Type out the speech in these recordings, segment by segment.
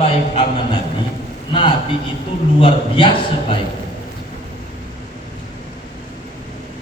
baik sama Nabi, Nabi itu luar biasa baik.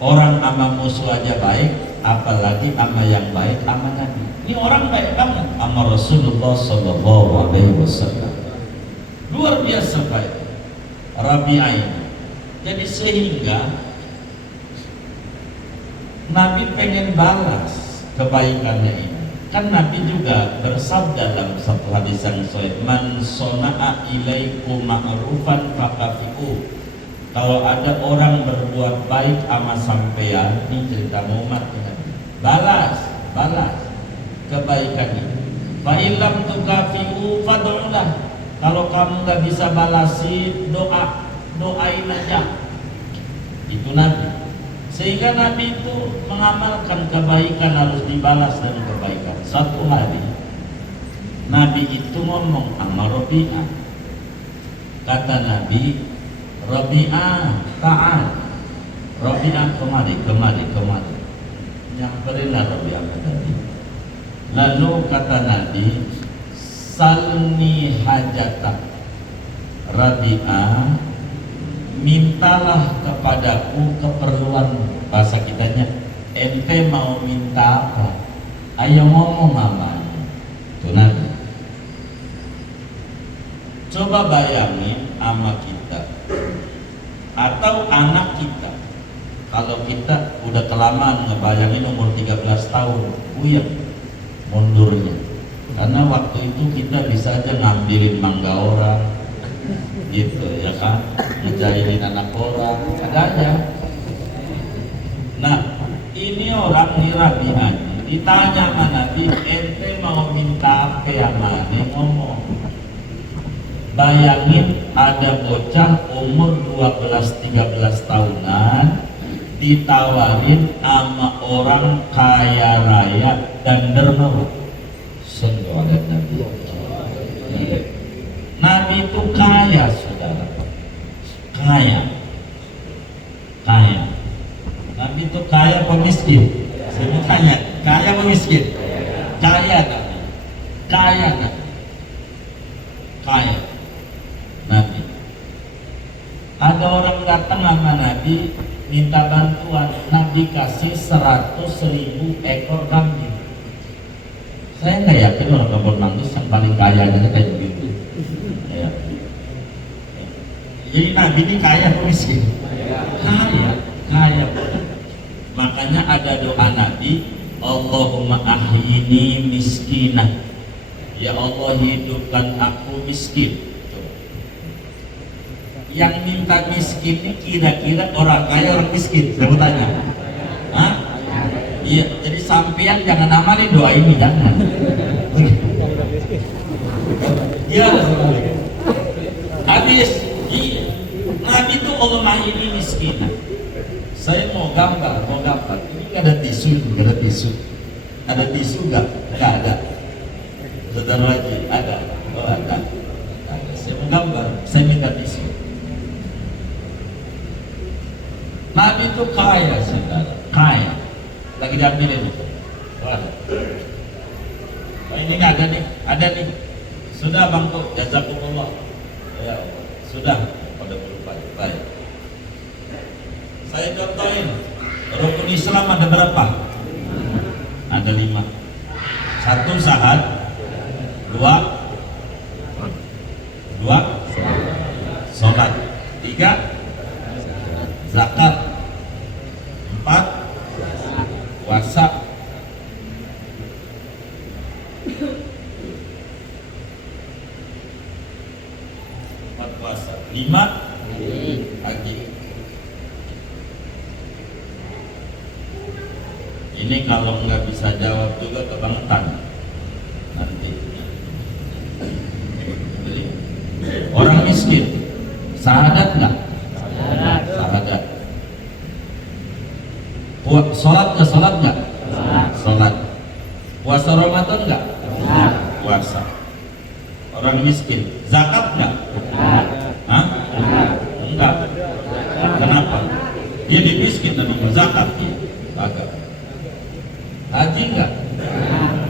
Orang sama musuh aja baik, apalagi sama yang baik sama Nabi. Ini orang baik banget sama Rasulullah Sallallahu Alaihi Wasallam. Luar biasa baik. Rabi'ain. Jadi sehingga Nabi pengen balas kebaikannya ini. Kan Nabi juga bersabda dalam satu hadis yang sahih, man sona'a ilaikum ma'rufan fakafi'u. Kalau ada orang berbuat baik sama sampean, ini cerita Muhammad, balas kebaikannya. Fa illam tukafi'u fad'ulah. Kalau kamu nggak bisa balasi, doain aja. Itu Nabi. Sehingga Nabi itu mengamalkan kebaikan harus dibalas dengan kebaikan. Satu hari Nabi itu ngomong sama Rabi'ah. Kata Nabi, Rabi'ah ta'al. Rabi'ah kemari. Nyamperinlah Rabi'ah ke Nabi. Lalu kata Nabi, salni hajatak. Rabi'ah, mintalah kepadaku keperluan. Bahasa kitanya, ente mau minta apa? Ayo ngomong mama. Itu Nabi. Coba bayangin sama kita atau anak kita. Kalau kita udah kelamaan ngebayangin umur 13 tahun, buyang mundurnya. Karena waktu itu kita bisa aja ngambilin mangga orang, gitu ya kan, ngejahilin anak orang, ada aja. Nah, ini orang di Rabi'ah ditanya sama Nabi, ente mau minta apa ya mana? Ngomong. Bayangin ada bocah umur 12-13 tahunan ditawarin sama orang kaya raya dan dermawan. Sallallahu Nabi. Nabi itu kaya, saudara. Kaya. Nabi itu kaya apa miskin? Saya tanya, kaya apa miskin? Kaya Nabi. Kaya Nabi. Ada orang datang sama Nabi minta bantuan, Nabi kasih 100.000 ekor kambing. Saya nggak yakin orang kampung Manggis yang paling kaya aja kayak begitu. Ya. Jadi Nabi ini kaya atau miskin? Kaya. Makanya ada doa Nabi, Allahumma ahyini miskinah. Ya Allah, hidupkan aku miskin. Yang minta miskin ini kira-kira orang kaya orang miskin? Saya mau tanya. Hah? Iya, jadi sampean jangan amalin doa ini, jangan. Iya. Habis, iya. Nabi itu Allah ini miskin. Saya mau gambar. Ini nggak ada tisu. Ada tisu nggak? Nggak ada. Saudara lagi ada. Oh ada. Saya mau gambar. Saya minta tisu. Nabi itu kaya, saudara. Kaya. Lagi diambilin. Oh ini nggak ada nih. Ada nih. Sudah bang tuh. Jazakumullah. Ya, sudah. Pada berupa. Baik. Saya contohin. Rukun Islam ada berapa? Ada 5. 1 syahad. 2 sholat. 3 zakat. 4 puasa. 5 haji. Ini kalau nggak bisa jawab juga kebangetan nanti. Orang miskin syahadat nggak? Syahadat. Sholat nggak? Sholat. Puasa Ramadan nggak? Puasa. Orang miskin zakat nggak? Hah? Enggak. Kenapa? Dia miskin tapi zakat dia. Agak. Haji enggak?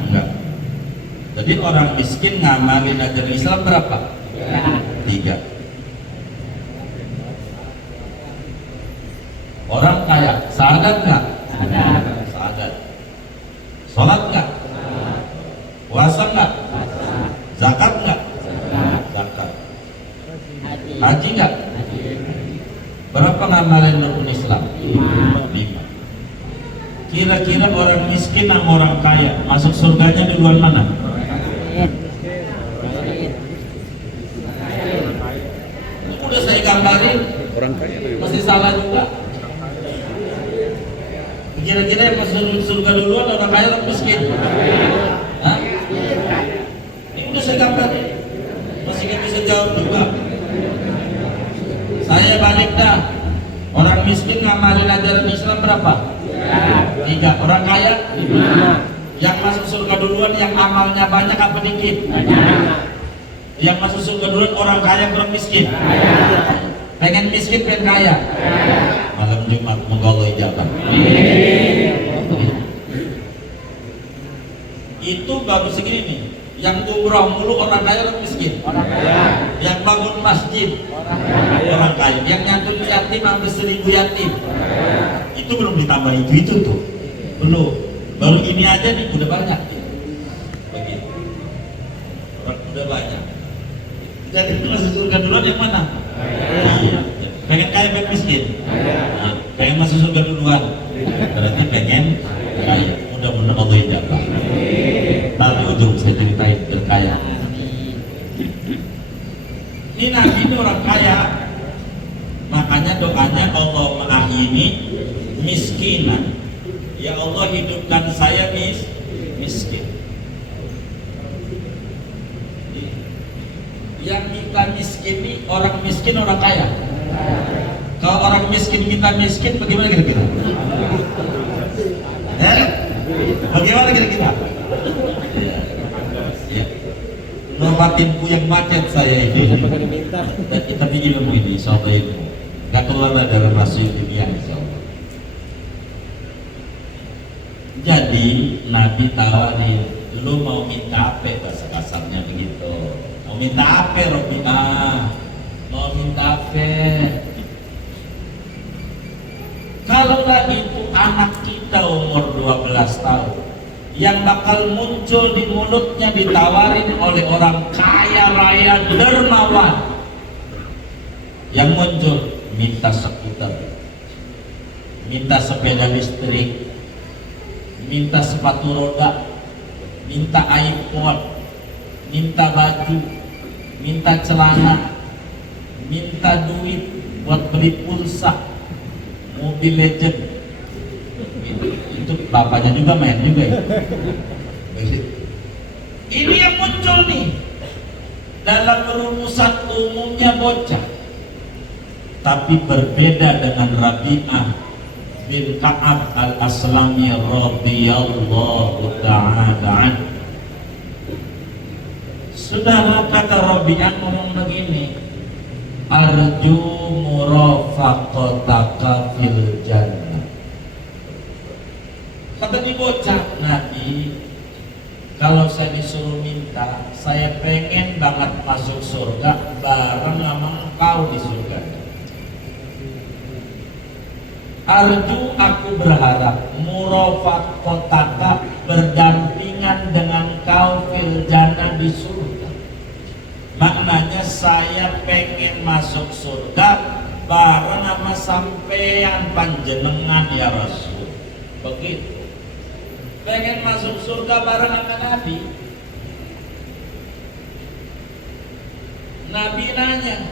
Enggak. Jadi Jadi orang miskin ngamalin ajaran Islam berapa? Tiga. Orang kaya, sahadat nggak? Sahadat. Sholat nggak? Puasa nggak? Zakat nggak? Zakat. Haji nggak? Berapa ngamalin rukun Islam? 5. Kira-kira orang miskin sama orang kaya masuk surganya duluan mana? Udah saya gambarin, Orang kaya masih salah juga. Kira-kira yang masuk surga duluan orang kaya orang miskin? Hah? Ini udah saya gambarin, masih nggak bisa jawab juga. Saya balik dah. Orang miskin ngamalin ajaran Islam berapa? 3. Orang kaya? 5. Yang masuk surga duluan yang amalnya banyak apa dikit? Yang masuk surga duluan orang kaya orang miskin? Pengen miskin pengen kaya? Malam Jumat monggo ijabah. Itu baru segini nih. Yang umroh mulu orang kaya orang miskin? Orang kaya. Yang bangun masjid? Orang kaya. Yang nyantun yatim sampai 1000 yatim? Itu belum ditambah itu tuh. Belum. Baru ini aja nih udah banyak. Begitu. Udah banyak. Jadi itu masuk surga duluan yang mana? Iya. Pengen kaya pengen miskin? Iya. Pengen masuk surga duluan? Berarti pengen kaya. Mudah-mudahan Allah ijabah. Nanti ujung saya ceritain berkaya. Ini Nabi ini orang kaya. Makanya doanya Allah mengakhiri miskinan. Ya Allah hidupkan saya miskin. Yang kita miskin ini orang miskin orang kaya. Kalau orang miskin kita miskin bagaimana kira-kira? Bagaimana kira-kira? Ya. Ngobatin puyeng macet saya ini. Dan kita bikin ilmu ini, insyaallah ilmu. Gak keluar dari rasul dunia, insyaallah. Jadi Nabi tawarin, lu mau minta apa? Bahasa kasarnya begitu. Mau minta apa, Robi'ah? Mau minta apa? Kalau itu anak kita umur 12 tahun yang bakal muncul di mulutnya ditawarin oleh orang kaya raya dermawan, yang muncul minta skuter, minta sepeda listrik, minta sepatu roda, minta iPhone, minta baju, minta celana, minta duit buat beli pulsa, mobil legend. Itu bapaknya juga main juga ya. Ini yang muncul nih dalam rumusan umumnya bocah, tapi berbeda dengan Rabi'ah bin Ka'ab al-Aslami radhiyallahu ta'ala anhu. Saudara, kata Rabi'ah ngomong begini, arju murafaqataka fil jannah. Kata di bocah, Nabi, kalau saya disuruh minta, saya pengen banget masuk surga bareng sama engkau di surga. Arju, aku berharap murafaqataka, berdampingan dengan kau fil jannah, di surga. Maknanya saya pengen masuk surga bareng sama sampean panjenengan ya Rasul. Begitu. Pengen masuk surga bareng sama Nabi. Nabi nanya.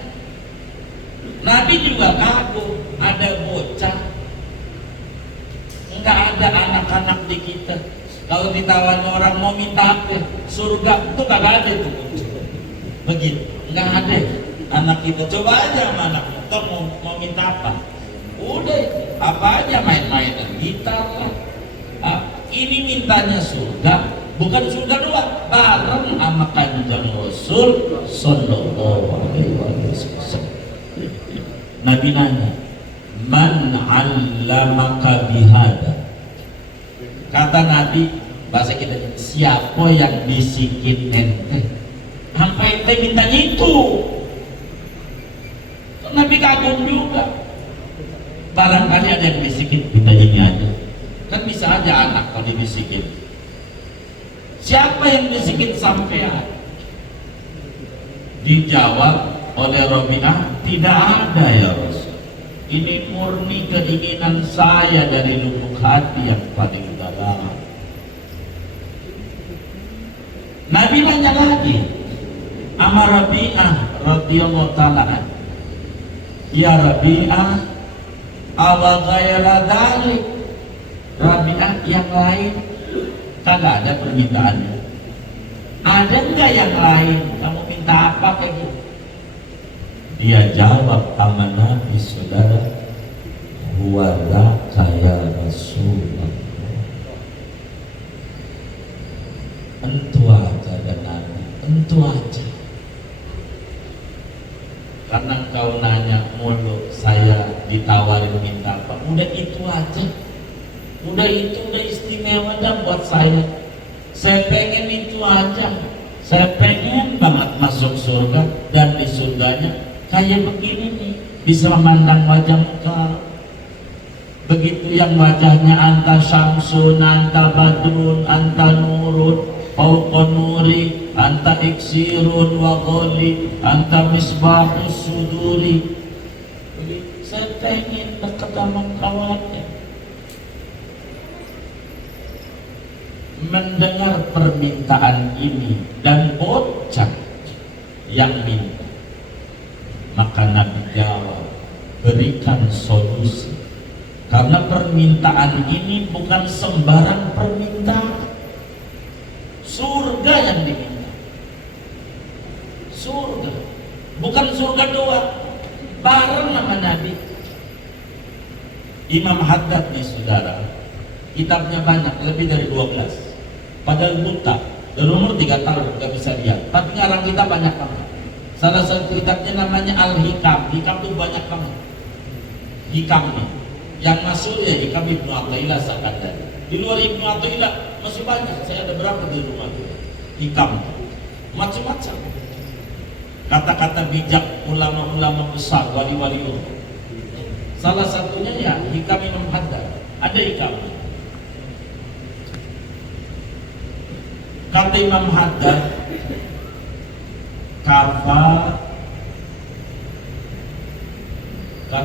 Nabi juga kagum, ada bocah, enggak ada anak-anak di kita. Kalau ditawarin orang mau minta apa, surga itu kagak ada itu. Begitu, enggak ada anak kita. Coba aja sama anak kita mau minta apa, udah apa aja, main-mainan gitar lah. Ini mintanya surga, bukan surga doang, bareng sama Kanjeng Rasul sallallahu alaihi wasallam. Nabi nanya, man 'allamaka bihada? Kata Nabi, bahasa kita, siapa yang bisikin ente sampai ente minta itu. Nabi kagum juga, barangkali ada yang bisikin minta ini aja, kan bisa aja anak kalau dibisikin. Siapa yang bisikin sampean? Dijawab oleh Rabi'ah, tidak ada ya Rasul, ini murni keinginan saya dari lubuk hati yang paling dalam. Nabi nanya lagi sama Rabi'ah radhiyallahu ta'ala, ya Rabi'ah, awa ghaira dzalik, Rabi'ah yang lain kagak ada permintaannya, ada enggak yang lain, kamu minta apa kayak gitu? Dia jawab sama Nabi, saudara, huwa laka ya Rasulullah, entu aja dan Nabi, entu aja. Karena kau nanya mulu, saya ditawarin minta apa, udah itu aja, udah itu udah istimewa dah buat saya. Saya pengen itu aja, saya pengen banget masuk surga, dan di surganya kayak begini nih, bisa memandang wajah engkau. Begitu yang wajahnya anta syamsun, anta badrun, anta nurun, fauqa nuri, anta iksirun wa ghali, anta misbahus suduri. Saya pengen dekat sama engkau aja. Mendengar permintaan ini dan bocah yang minta, maka Nabi jawab, berikan solusi, karena permintaan ini bukan sembarang permintaan. Surga yang diminta, surga, bukan surga doang, bareng sama Nabi. Imam Haddad nih saudara, kitabnya banyak, lebih dari 12, padahal buta, dari umur 3 tahun gak bisa lihat, tapi ngarang kita banyak banget. Salah satu kitabnya namanya Al-Hikam. Hikam itu banyak banget hikamnya. Yang masuk ya Hikam Ibnu Athaillah Sakandari. Di luar Ibnu Athaillah masih banyak, saya ada berapa di rumah itu hikam, macam-macam kata-kata bijak ulama-ulama besar, wali-wali Allah. Salah satunya ya Hikam Imam Haddad, ada hikam. Kata Imam Haddad, kata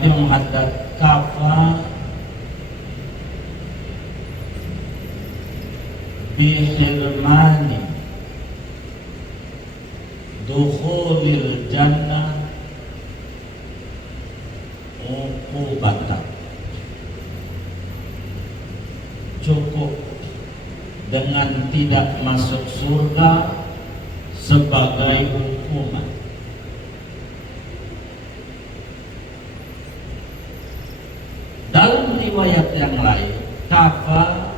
Imam Haddad, kafa bihirmani dukhulil jannah uqubatan, cukup dengan tidak masuk surga sebagai hukuman. Dalam riwayat yang lain, kafa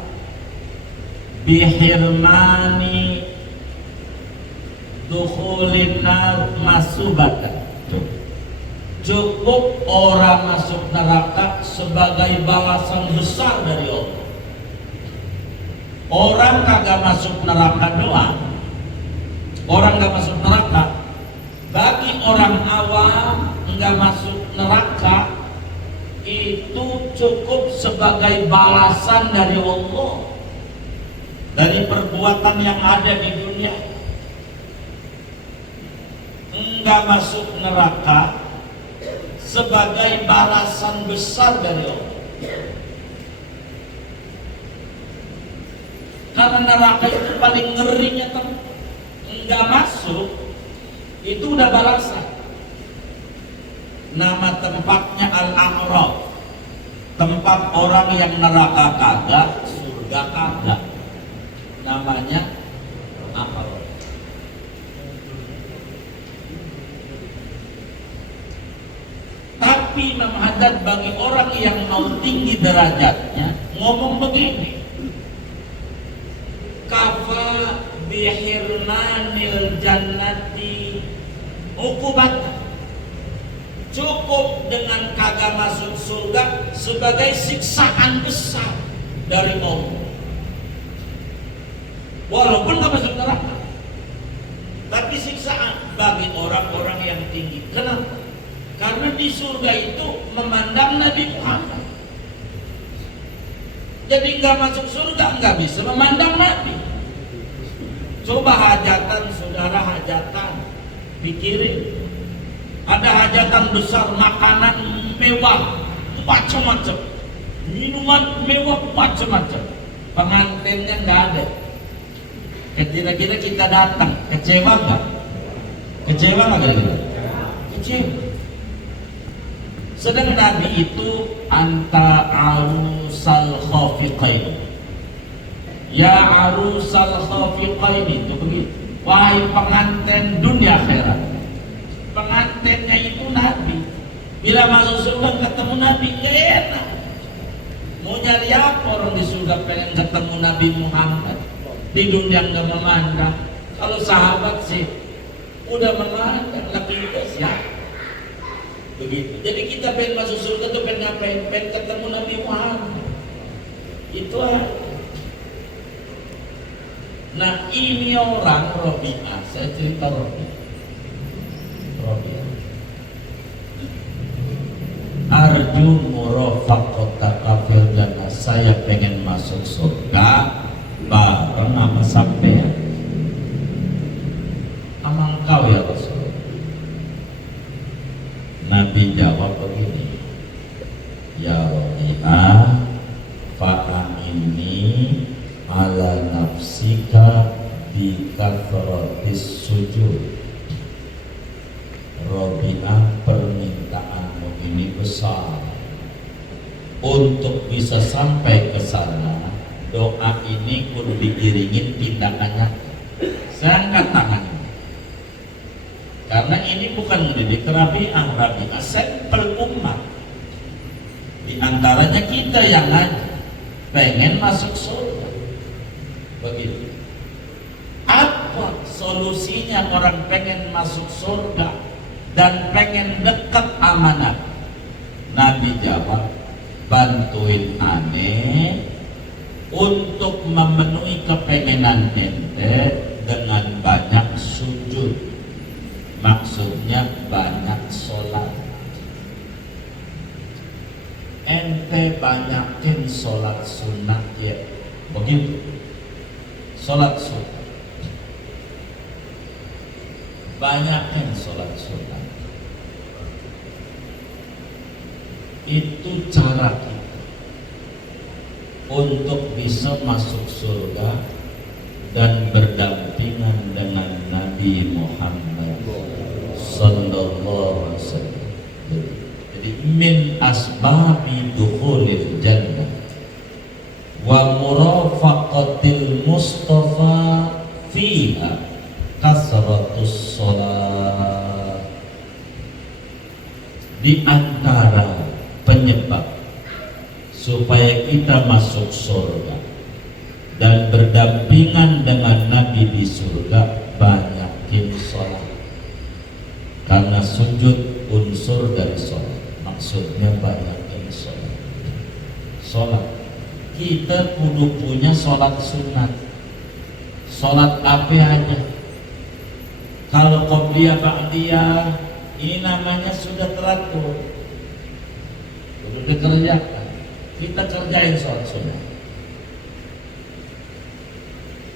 bihirmani dukhulin nar masubatan, cukup orang masuk neraka sebagai balasan besar dari Allah. Orang kagak masuk neraka doang, orang gak masuk neraka, bagi orang awam nggak masuk neraka itu cukup sebagai balasan dari Allah dari perbuatan yang ada di dunia. Nggak masuk neraka sebagai balasan besar dari Allah. Karena neraka itu paling ngerinya kan, nggak masuk itu udah balasan. Nama tempatnya Al-A'raf, tempat orang yang neraka kagak, surga kagak, namanya A'raf. Tapi Imam Haddad bagi orang yang mau tinggi derajatnya ngomong begini, kafa bihirmanil jannati uqubat, cukup dengan kagak masuk surga sebagai siksaan besar dari Allah. walaupun nggak masuk neraka, tapi siksaan bagi orang-orang yang tinggi. Kenapa? Karena di surga itu memandang Nabi Muhammad. Jadi nggak masuk surga nggak bisa memandang Nabi. Coba hajatan saudara, hajatan, pikirin. Ada hajatan besar, makanan mewah, macam-macam, minuman mewah macam-macam, pengantinnya nggak ada. Kira-kira kita datang, kecewa nggak? Kecewa nggak kira-kira? Kecewa. Sedang Nabi itu anta arusal khafiqain. Ya arusal khafiqain itu begitu. Wahai pengantin dunia akhirat. Pengantinnya itu Nabi. Bila masuk surga ketemu Nabi, gak enak. Mau nyari apa orang di surga pengen ketemu Nabi Muhammad? Di dunia nggak memandang. Kalau sahabat sih udah memandang, lebih siapa? Begitu. Jadi kita pengen masuk surga tuh pengen ngapain? Pengen ketemu Nabi Muhammad. Itu aja. Nah ini orang Robi'ah, saya cerita Robi'ah. Arju murafaqata kafir jannah, saya pengen masuk surga bareng sama sampean. Sama engkau ya Rasul. Nabi jawab begini, ya Robi'ah, fa'amini ala nafsika bi kathratis sujud. Robi'ah, permintaanmu ini besar. Untuk bisa sampai ke sana, doa ini kudu diiringin tindakannya. Saya angkat tangan. Karena ini bukan mendidik Rabi'ah, Rabi'ah sampel umat. Di antaranya kita yang pengen masuk surga. Begitu. Apa solusinya orang pengen masuk surga dan pengen dekat amanah? Nabi jawab, bantuin aneh untuk memenuhi kepengenan ente dengan banyak sujud. Maksudnya banyak sholat. Ente banyakin sholat sunnah ya. Begitu. Sholat sunnah. Banyakin sholat sunnah. Itu cara kita untuk bisa masuk surga dan berdampingan dengan Nabi Muhammad sallallahu alaihi wasallam. Jadi min asbabi dukhulil jannah wa murafaqatil mustafa fiha kasratus sholat. Di antara penyebab supaya kita masuk surga dan berdampingan dengan Nabi di surga, banyakin sholat. Karena sujud unsur dari sholat. Maksudnya banyakin sholat. Sholat, kita kudu punya sholat sunat. Sholat apa aja? Kalau qobliyah ba'diyah, ini namanya sudah teratur, sudah dikerjakan. Kita kerjain sholat sunat.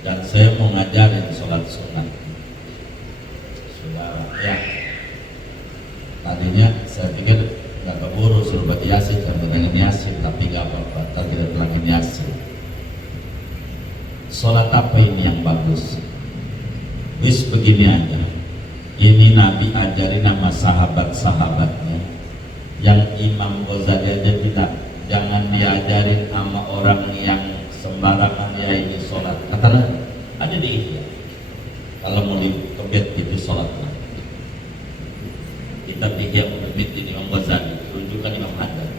Dan saya mau ngajarin sholat sunat, saudara ya. Tadinya saya pikir nggak keburu suruh baca yasin, saya dengan yasin, tapi nggak apa-apa, ntar kita bilangin yasin. Sholat apa ini yang bagus? Wis begini aja. Ini Nabi ajarin nama sahabat-sahabatnya. Yang Imam Ghazali aja bilang, jangan diajarin sama orang yang sembarangan ya ini sholat. Kata ada di Ihya. Kalau mau dikebet itu sholatnya. Kita Ihya Ulumuddin Imam Ghazali, rujukan Imam Haddad.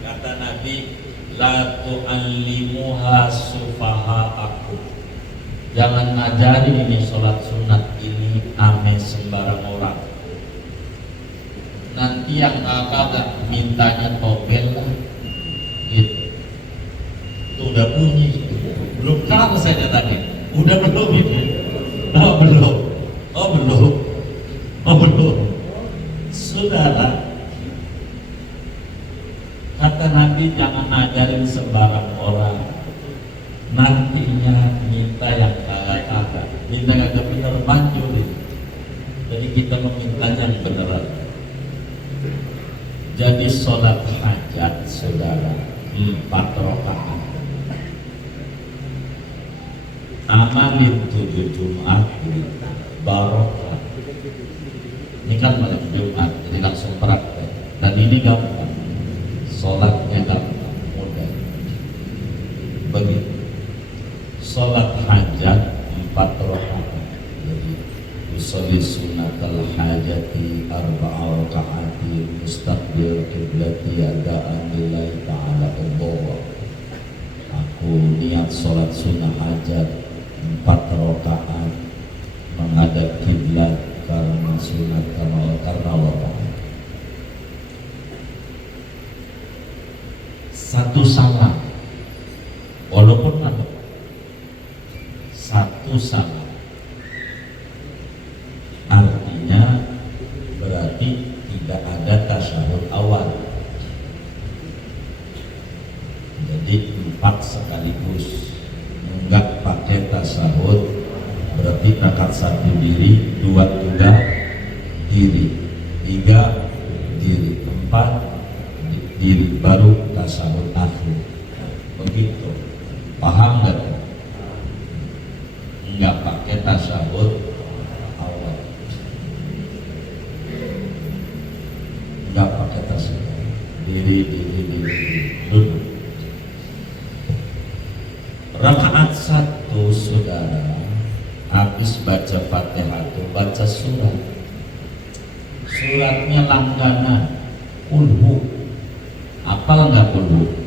Kata Nabi, la tu'allimuha sufaha'akum. Jangan ngajarin ini sholat sunat ini ame sembarang orang. Nanti yang agak mintanya togel lah gitu. Itu udah bunyi. Belum kelar saya Udah belum itu? Oh belum. Oh belum. Oh belum. Saudara, kata Nabi jangan ngajarin sembarang orang. Nantinya minta yang kagak-kagak, minta kagak bener manjurin. Jadi kita memintanya yang beneran. Jadi sholat hajat saudara 4 rakaat. Amalin 7 Jumat barokah. Ini kan malam Jumat, jadi langsung praktek. Dan ini gampang, sholatnya gampang, mudah. Begitu. Sholat hajat 4 rakaat. Jadi usolli sunatal hajati 4 rakaati mustaqbil qiblati adaan lillahi ta'ala Allah. Aku niat sholat sunnah hajat 4 rakaat menghadap kiblat karena sunat karena Allah. Satu salah, walaupun ada satu salah, artinya berarti tidak ada tasyahud awal. Jadi 4 sekaligus, enggak pakai tasyahud, berarti rakaat 1 diri, 2 juga diri, 3 diri, 4 diri, baru tasyahud akhir. Begitu, paham nggak? Enggak pakai tasyahud awal, enggak pakai tasyahud, diri, duduk. Rakaat 1 saudara, habis baca Fatihah itu baca surat. Suratnya langganan, kulhu. Apal nggak kulhu?